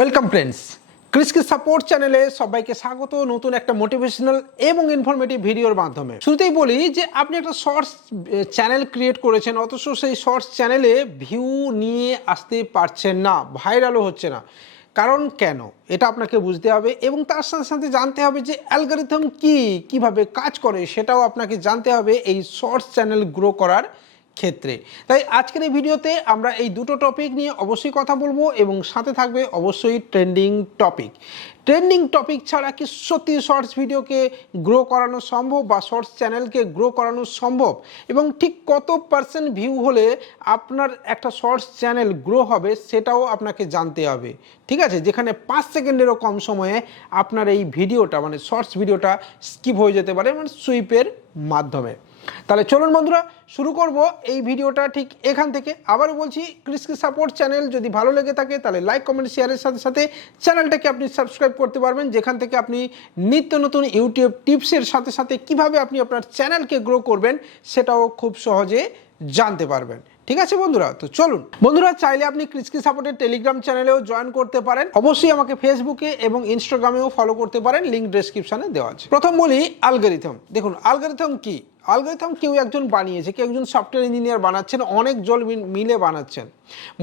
Welcome friends, ক্রিসকে support চ্যানেলে সবাইকে স্বাগত নতুন একটা মোটিভেশনাল এবং ইনফরমেটিভ ভিডিওর মাধ্যমে। শুরুতেই বলি যে আপনি একটা শর্টস চ্যানেল ক্রিয়েট করেছেন, অথচ সেই শর্টস চ্যানেলে ভিউ নিয়ে আসতে পারছেন না, ভাইরালও হচ্ছে না। কারণ কেন এটা আপনাকে বুঝতে হবে এবং তার সাথে সাথে জানতে হবে যে অ্যালগরিদম কিভাবে কাজ করে সেটাও আপনাকে জানতে হবে এই শর্টস চ্যানেল গ্রো করার ক্ষেত্রে। তাই আজকের এই ভিডিওতে আমরা এই দুটো টপিক নিয়ে অবশ্যই কথা বলবো এবং সাথে থাকবে অবশ্যই ট্রেন্ডিং টপিক ছাড়া কি সত্যি শর্টস ভিডিওকে গ্রো করানো সম্ভব বা শর্টস চ্যানেলকে গ্রো করানো সম্ভব, এবং ঠিক কত % ভিউ হলে আপনার একটা শর্টস চ্যানেল গ্রো হবে সেটাও আপনাকে জানতে হবে। ঠিক আছে, যেখানে 5 সেকেন্ডেরও কম সময়ে আপনার এই ভিডিওটা মানে শর্টস ভিডিওটা স্কিপ হয়ে যেতে পারে মানে সুইপের মাধ্যমে। তাহলে চলুন বন্ধুরা শুরু করব এই ভিডিওটা ঠিক এখান থেকে। আবারও বলছি, ক্রিসকে সাপোর্ট চ্যানেল যদি ভালো লেগে থাকে তাহলে লাইক কমেন্ট শেয়ারের সাথে সাথে চ্যানেলটাকে আপনি সাবস্ক্রাইব করতে পারবেন, যেখান থেকে আপনি নিত্য নতুন ইউটিউব টিপসের সাথে সাথে কিভাবে আপনি আপনার চ্যানেলকে গ্রো করবেন সেটাও খুব সহজে জানতে পারবেন। ঠিক আছে বন্ধুরা, তো চলুন। বন্ধুরা চাইলে আপনি ক্রিসকে সাপোর্টের টেলিগ্রাম চ্যানেলেও জয়েন করতে পারেন, অবশ্যই আমাকে ফেসবুকে এবং ইনস্টাগ্রামেও ফলো করতে পারেন, লিঙ্ক ডেসক্রিপশনে দেওয়া আছে। প্রথম বলি অ্যালগরিদম। দেখুন অ্যালগরিদম কি? অ্যালগরিদম কেউ একজন বানিয়েছে, কেউ একজন সফটওয়্যার ইঞ্জিনিয়ার বানাচ্ছেন, অনেক জন মিলে বানাচ্ছেন।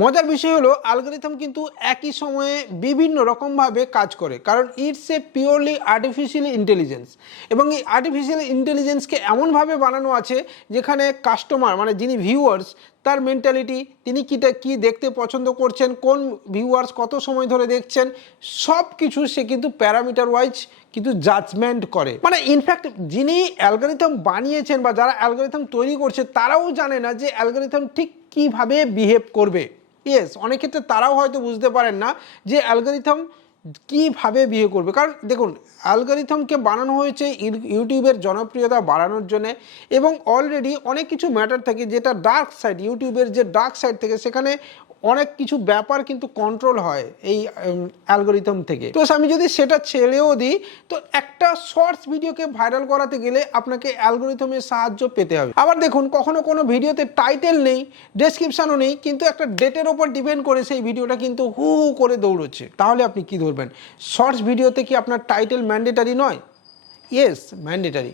মজার বিষয় হলো অ্যালগরিদম কিন্তু একই সময়ে বিভিন্ন রকমভাবে কাজ করে, কারণ it's a purely artificial intelligence. এবং এই আর্টিফিশিয়াল ইন্টেলিজেন্সকে এমনভাবে বানানো আছে যেখানে কাস্টমার মানে যিনি ভিউয়ার্স তার মেন্টালিটি, তিনি কী দেখতে পছন্দ করছেন, কোন ভিউয়ার্স কত সময় ধরে দেখছেন, সব কিছু সে কিন্তু প্যারামিটার ওয়াইজ কিন্তু জাজমেন্ট করে। মানে ইনফ্যাক্ট যিনি অ্যালগরিদম বানিয়েছেন বা যারা অ্যালগরিদম তৈরি করছে তারাও জানে না যে অ্যালগরিদম ঠিক কীভাবে বিহেভ করবে। ইয়েস, অনেক ক্ষেত্রে তারাও হয়তো বুঝতে পারেন না যে অ্যালগরিদম কীভাবে বিহেভ করবে। কারণ দেখুন অ্যালগরিদমকে বানানো হয়েছে ইউটিউবের জনপ্রিয়তা বাড়ানোর জন্য, এবং অলরেডি অনেক কিছু ম্যাটার থাকে যেটা ডার্ক সাইড, ইউটিউবের যে ডার্ক সাইড থেকে সেখানে অনেক কিছু ব্যাপার কিন্তু কন্ট্রোল হয় এই অ্যালগরিদম থেকে। তো আমি যদি সেটা ছেড়েও দিই, তো একটা শর্টস ভিডিওকে ভাইরাল করাতে গেলে আপনাকে অ্যালগরিদমের সাহায্য পেতে হবে। আবার দেখুন কখনো কোনো ভিডিওতে টাইটেল নেই, ডেসক্রিপশানও নেই, কিন্তু একটা ডেটের ওপর ডিপেন্ড করে সেই ভিডিওটা কিন্তু হু হু করে দৌড়চ্ছে। তাহলে আপনি কি ধরবেন? শর্টস ভিডিওতে কি আপনার টাইটেল ম্যান্ডেটারি নয়? Yes, mandatory.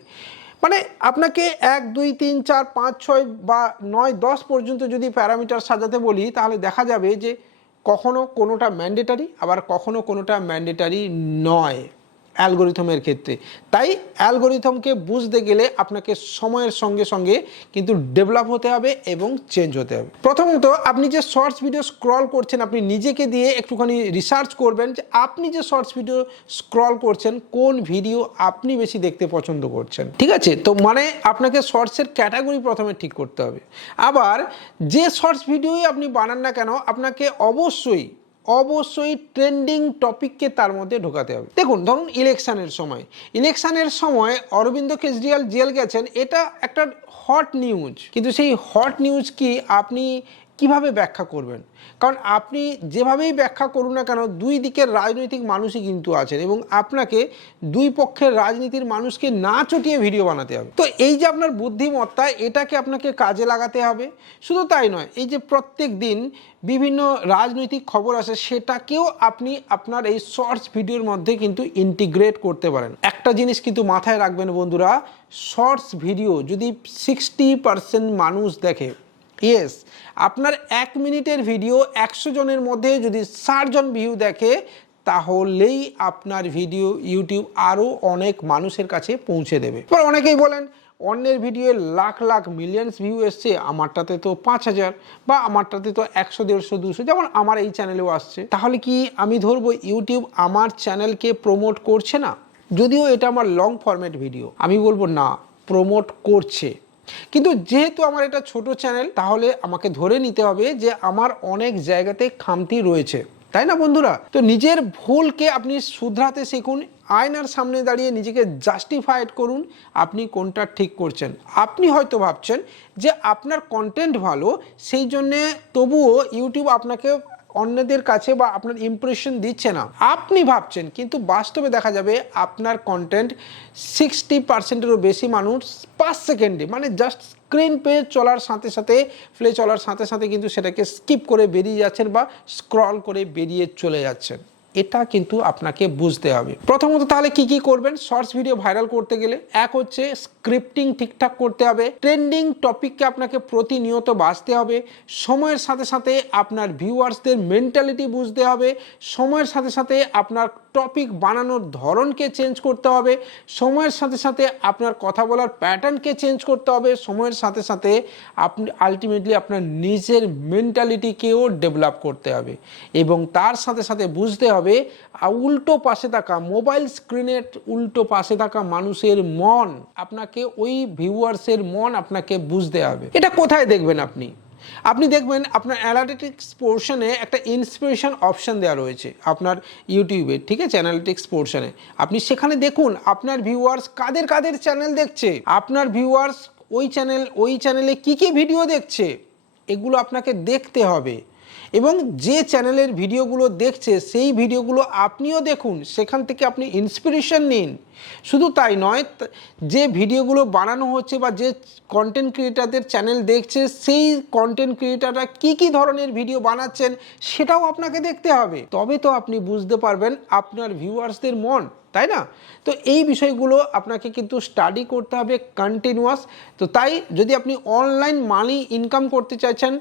মানে আপনাকে 1 2 3 4 5 6 বা 9 10 পর্যন্ত যদি প্যারামিটার সাজাতে বলি, তাহলে দেখা যাবে যে কখনো কোনোটা ম্যান্ডেটারি আবার কখনো কোনোটা ম্যান্ডেটারি নয় অ্যালগরিদমের ক্ষেত্রে। তাই অ্যালগরিদমকে বুঝতে গেলে আপনাকে সময়ের সঙ্গে সঙ্গে কিন্তু ডেভেলপ হতে হবে এবং চেঞ্জ হতে হবে। প্রথমত আপনি যে শর্টস ভিডিও স্ক্রল করছেন, আপনি নিজেকে দিয়ে একটুখানি রিসার্চ করবেন যে আপনি যে শর্টস ভিডিও স্ক্রল করছেন কোন ভিডিও আপনি বেশি দেখতে পছন্দ করছেন। ঠিক আছে, তো মানে আপনাকে শর্টসের ক্যাটাগরি প্রথমে ঠিক করতে হবে। আবার যে শর্টস ভিডিওই আপনি বানান না কেন, আপনাকে অবশ্যই ট্রেন্ডিং টপিককে তার মধ্যে ঢোকাতে হবে। দেখুন ধরুন ইলেকশনের সময় অরবিন্দ কেজরিওয়াল জেল গেছেন, এটা একটা হট নিউজ, কিন্তু সেই হট নিউজ কি আপনি কিভাবে ব্যাখ্যা করবেন? কারণ আপনি যেভাবেই ব্যাখ্যা করুন না কেন, দুই দিকের রাজনৈতিক মানুষই কিন্তু আছেন এবং আপনাকে দুই পক্ষের রাজনীতির মানুষকে না চটিয়ে ভিডিও বানাতে হবে। তো এই যে আপনার বুদ্ধিমত্তা, এটাকে আপনাকে কাজে লাগাতে হবে। শুধু তাই নয়, এই যে প্রত্যেক দিন বিভিন্ন রাজনৈতিক খবর আসে সেটাকেও আপনি আপনার এই শর্টস ভিডিওর মধ্যে কিন্তু ইন্টিগ্রেট করতে পারেন। একটা জিনিস কিন্তু মাথায় রাখবেন বন্ধুরা, শর্টস ভিডিও যদি 60% মানুষ দেখে, ইয়েস, আপনার 1 মিনিটের ভিডিও 100 জনের মধ্যে যদি 60 জন ভিউ দেখে, তাহলেই আপনার ভিডিও ইউটিউব আরও অনেক মানুষের কাছে পৌঁছে দেবে। এবার অনেকেই বলেন অন্যের ভিডিওয়ে লাখ লাখ মিলিয়নস ভিউ এসছে, আমারটাতে তো 5000 বা আমারটাতে তো 100 150 200, যেমন আমার এই চ্যানেলেও আসছে। তাহলে কি আমি ধরবো ইউটিউব আমার চ্যানেলকে প্রমোট করছে না? যদিও এটা আমার লং ফরম্যাট ভিডিও, আমি বলবো না, প্রমোট করছে। কিন্তু যেহেতু আমার এটা ছোট চ্যানেল, তাহলে আমাকে ধরে নিতে হবে যে আমার অনেক জায়গাতে খামতি রয়েছে, তাই না বন্ধুরা? তো নিজের ভুলকে আপনি শুধরাতে শিখুন, আয়নার সামনে দাঁড়িয়ে নিজেকে জাস্টিফাইড করুন আপনি কোনটা ঠিক করছেন। আপনি হয়তো ভাবছেন যে আপনার কন্টেন্ট ভালো, সেই জন্যে তবুও ইউটিউব আপনাকে অন্যদের কাছে বা আপনার ইমপ্রেশন দিচ্ছে না, আপনি ভাবছেন, কিন্তু বাস্তবে দেখা যাবে আপনার কন্টেন্ট 60%-এরও বেশি মানুষ 5 সেকেন্ডে মানে জাস্ট স্ক্রিন পে চলার সাথে সাথে প্লে চলার সাথে সাথে কিন্তু সেটাকে স্কিপ করে বেরিয়ে যাচ্ছেন বা স্ক্রল করে বেরিয়ে চলে যাচ্ছেন। এটা কিন্তু আপনাকে বুঝতে হবে। প্রথমত তাহলে কি কি করবেন শর্টস ভিডিও ভাইরাল করতে গেলে? এক হচ্ছে স্ক্রিপ্টিং ঠিকঠাক করতে হবে, ট্রেন্ডিং টপিককে আপনাকে প্রতিনিয়ত বাঁচতে হবে, সময়ের সাথে সাথে আপনার ভিউয়ার্সদের মেন্টালিটি বুঝতে হবে, সময়ের সাথে সাথে আপনার টপিক বানানোর ধরনকে চেঞ্জ করতে হবে, সময়ের সাথে সাথে আপনার কথা বলার প্যাটার্নকে চেঞ্জ করতে হবে, সময়ের সাথে সাথে আপনি আলটিমেটলি আপনার নিজের মেন্টালিটিকেও ডেভেলপ করতে হবে এবং তার সাথে সাথে বুঝতে হবে উল্টো পাশে থাকা মোবাইল স্ক্রিনের উল্টো পাশে থাকা মানুষের মন, আপনাকে ওই ভিউয়ার্সের মন আপনাকে বুঝতে হবে। এটা কোথায় দেখবেন আপনি দেখবেন আপনার অ্যানালিটিক্স পোর্শনে একটা ইন্সপিরেশন অপশন দেওয়া রয়েছে আপনার ইউটিউবে, ঠিক আছে? অ্যানালিটিক্স পোর্শনে আপনি সেখানে দেখুন আপনার ভিউয়ার্স কাদের কাদের চ্যানেল দেখছে, আপনার ভিউয়ার্স ওই চ্যানেলে কি কি ভিডিও দেখছে, এগুলো আপনাকে দেখতে হবে এবং যে চ্যানেলের ভিডিওগুলো দেখছে সেই ভিডিওগুলো আপনিও দেখুন, সেখান থেকে আপনি ইন্সপিরেশন নিন। শুধু তাই নয়, যে ভিডিওগুলো বানানো হচ্ছে বা যে কন্টেন্ট ক্রিয়েটারদের চ্যানেল দেখছে সেই কন্টেন্ট ক্রিয়েটাররা কী কী ধরনের ভিডিও বানাচ্ছেন সেটাও আপনাকে দেখতে হবে, তবে তো আপনি বুঝতে পারবেন আপনার ভিউয়ার্সদের মন, তাই না? তো এই বিষয়গুলো আপনাকে কিন্তু স্টাডি করতে হবে কন্টিনিউয়াস। তো তাই যদি আপনি অনলাইন মানি ইনকাম করতে চাইছেন,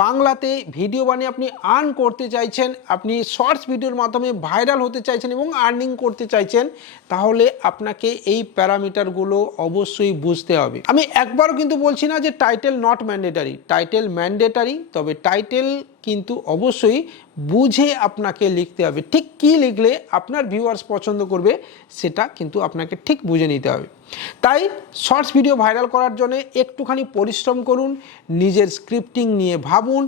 বাংলাতে ভিডিও বানিয়ে আপনি আর্ন করতে চাইছেন, আপনি শর্টস ভিডিওর মাধ্যমে ভাইরাল হতে চাইছেন এবং আর্নিং করতে চাইছেন, তাহলে আপনাকে এই প্যারামিটারগুলো অবশ্যই বুঝতে হবে। আমি একবারও কিন্তু বলছি না যে title not mandatory, title mandatory, তবে টাইটেল কিন্তু অবশ্যই বুঝে আপনাকে লিখতে হবে। ঠিক কী লিখলে আপনার ভিউয়ার্স পছন্দ করবে সেটা কিন্তু আপনাকে ঠিক বুঝে নিতে হবে। তাই শর্টস ভিডিও ভাইরাল করার জন্য একটুখানি পরিশ্রম করুন, নিজের স্ক্রিপ্টিং নিয়ে ভাবুন,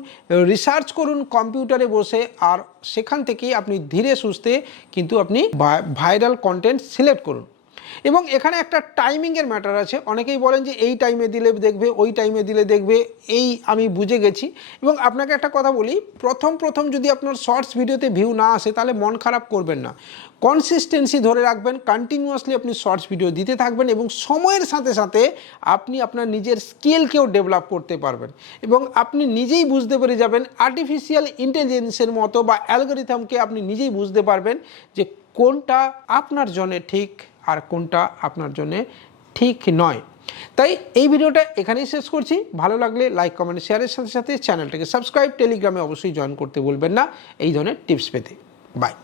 রিসার্চ করুন কম্পিউটারে বসে, আর সেখান থেকেই আপনি ধীরে সুস্থে কিন্তু আপনি ভাইরাল কন্টেন্ট সিলেক্ট করুন। এবং এখানে একটা টাইমিংয়ের ম্যাটার আছে। অনেকেই বলেন যে এই টাইমে দিলে দেখবে, ওই টাইমে দিলে দেখবে, এই আমি বুঝে গেছি। এবং আপনাকে একটা কথা বলি, প্রথম যদি আপনার শর্টস ভিডিওতে ভিউ না আসে তাহলে মন খারাপ করবেন না, কনসিস্টেন্সি ধরে রাখবেন, কন্টিনিউয়াসলি আপনি শর্টস ভিডিও দিতে থাকবেন এবং সময়ের সাথে সাথে আপনি আপনার নিজের স্কিলকেও ডেভেলপ করতে পারবেন এবং আপনি নিজেই বুঝতে পেরে যাবেন, আর্টিফিশিয়াল ইন্টেলিজেন্সের মতো বা অ্যালগরিথমকে আপনি নিজেই বুঝতে পারবেন যে কোনটা আপনার জন্য ঠিক আর কোনটা আপনার জন্য ঠিক নয়। তাই এই ভিডিওটা এখানেই শেষ করছি। ভালো লাগলে লাইক, কমেন্ট, শেয়ারের সাথে সাথে চ্যানেলটাকে সাবস্ক্রাইব, টেলিগ্রামে অবশ্যই জয়েন করতে ভুলবেন না এই ধরনের টিপস পেতে। বাই।